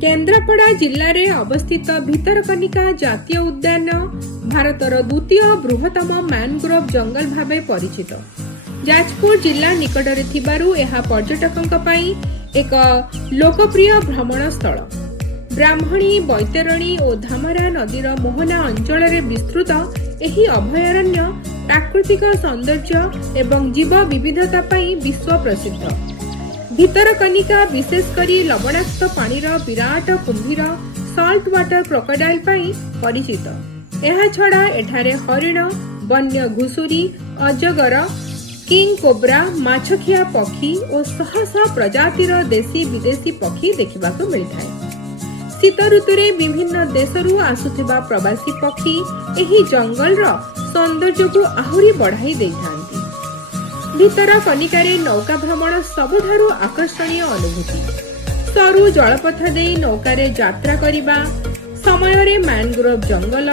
केन्द्रापड़ा जिले में अवस्थित भितरकनिका जातीय उद्यान भारतर द्वितीय बृहत्तम मैनग्रोव जंगल भाव परिचित। जाजपुर जिला निकटरे थिबारु एहा पर्यटकंक पई एक लोकप्रिय भ्रमण स्थल। ब्राह्मणी, बैतरणी और धामरा नदीर मोहना अंचल विस्तृत एही अभयारण्य प्राकृतिक सौंदर्य एवं जीव विविधता पई विश्व प्रसिद्ध। भितरकनिका विशेषकर लवणाक्त पानीर विराट कुंभीर सल्ट वाटर क्रोकोडाइल पई परिचित। एहा छड़ा एठारे हरिण, वन्य घुसुरी, अजगर, किंग कोब्रा, माछखिया पक्षी और शह शह प्रजातिर देशी विदेशी पक्षी देखिबाकु मिलिथाय। शीत ऋतुरे विभिन्न देशरू आसुथिबा प्रवासी पक्षी एही जंगलर सौंदर्यकु आहुरी बढ़ाई दैथांती। भितरकनिकारे नौका भ्रमण सबुठारु आकर्षणीय अनुभूति। सरु जलपथ देई नौकारे यात्रा करिबा समयरे मैनग्रोव जंगल,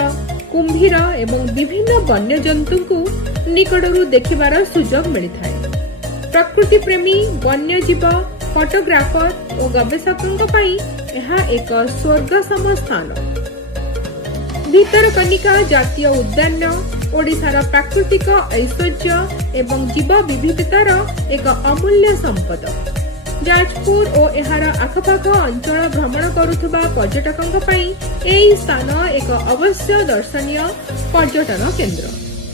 कुंभीर एवं विभिन्न वन्य जंतुଙ୍କୁ निकटरू देखिबार सुजोग मिलिथाय। प्रकृति प्रेमी, वन्यजीव, फोटोग्राफर और गवेषकଙ୍କ ପାଇଁ ଏହା ଏକ ସ୍ୱର୍ଗ ସମ ସ୍ଥାନ। भितरकनिका जातीय उद्यान ओडिशार प्राकृतिक ऐश्वर्य एवं जीव विविधतार एक अमूल्य संपद। जाजपुर और एहार आखपाख अंचल भ्रमण करुथुबा पर्यटकଙ୍କ ପାଇଁ ଏହି ସ୍ଥାନ ଏକ ଅବଶ୍ୟ ଦର୍ଶନୀୟ पर्यटन केन्द्र।